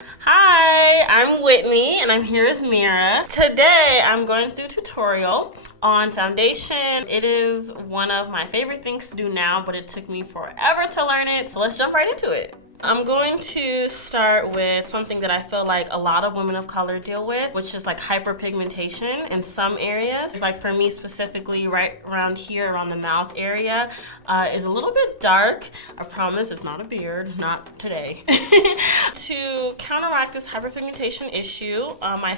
Hi, I'm Whitney and I'm here with Mira. Today I'm going to do a tutorial on foundation. It is one of my favorite things to do now, but it took me forever to learn it. So let's jump right into it. I'm going to start with something that I feel like a lot of women of color deal with, which is like hyperpigmentation in some areas. Like for me specifically, right around here, around the mouth area, is a little bit dark. I promise it's not a beard, not today. To counteract this hyperpigmentation issue, my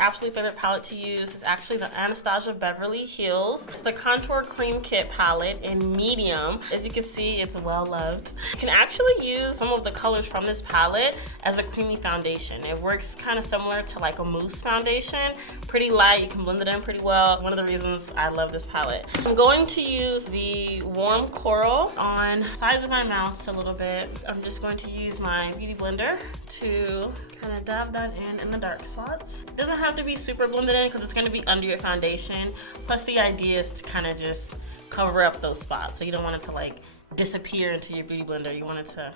absolute favorite palette to use is actually the Anastasia Beverly Hills. It's the Contour Cream Kit palette in medium. As you can see, it's well loved. You can actually use some of the colors from this palette as a creamy foundation. It works kind of similar to like a mousse foundation. Pretty light, you can blend it in pretty well. One of the reasons I love this palette. I'm going to use the warm coral on the sides of my mouth just a little bit. I'm just going to use my beauty blender to kind of dab that in the dark spots. It doesn't have to be super blended in because it's going to be under your foundation. Plus the idea is to kind of just cover up those spots. So you don't want it to like disappear into your beauty blender. You want it to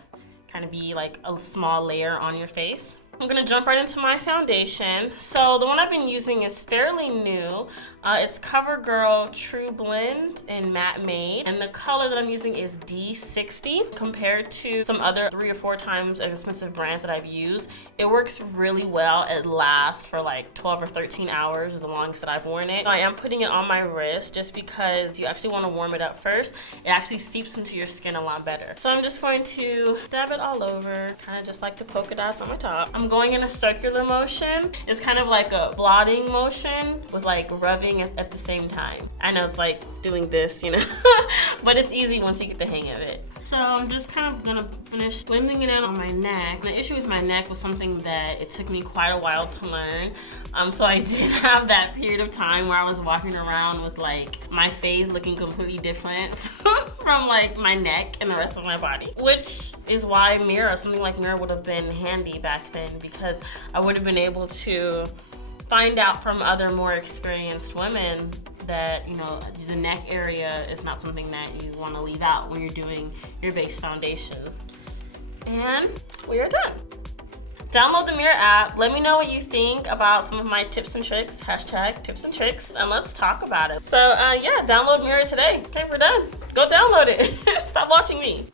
kind of be like a small layer on your face. I'm gonna jump right into my foundation. So the one I've been using is fairly new. It's CoverGirl True Blend in Matte Made, and the color that I'm using is D60. Compared to some other 3 or 4 times as expensive brands that I've used, it works really well. It lasts for like 12 or 13 hours is the longest that I've worn it. I am putting it on my wrist just because you actually want to warm it up first. It actually seeps into your skin a lot better. So I'm just going to dab it all over, kind of just like the polka dots on my top. I'm going in a circular motion. It's kind of like a blotting motion with like rubbing at the same time. I know it's like doing this, you know, but it's easy once you get the hang of it. So I'm just kind of gonna finish blending it in on my neck. The issue with my neck was something that it took me quite a while to learn. So I did have that period of time where I was walking around with like my face looking completely different from like my neck and the rest of my body. Which is why something like Mira would have been handy back then, because I would have been able to find out from other more experienced women that, you know, the neck area is not something that you want to leave out when you're doing your base foundation. And we are done. Download the Mira app. Let me know what you think about some of my tips and tricks, #tips and tricks, and let's talk about it. So yeah, download Mira today. Okay, we're done. Go download it. Stop watching me.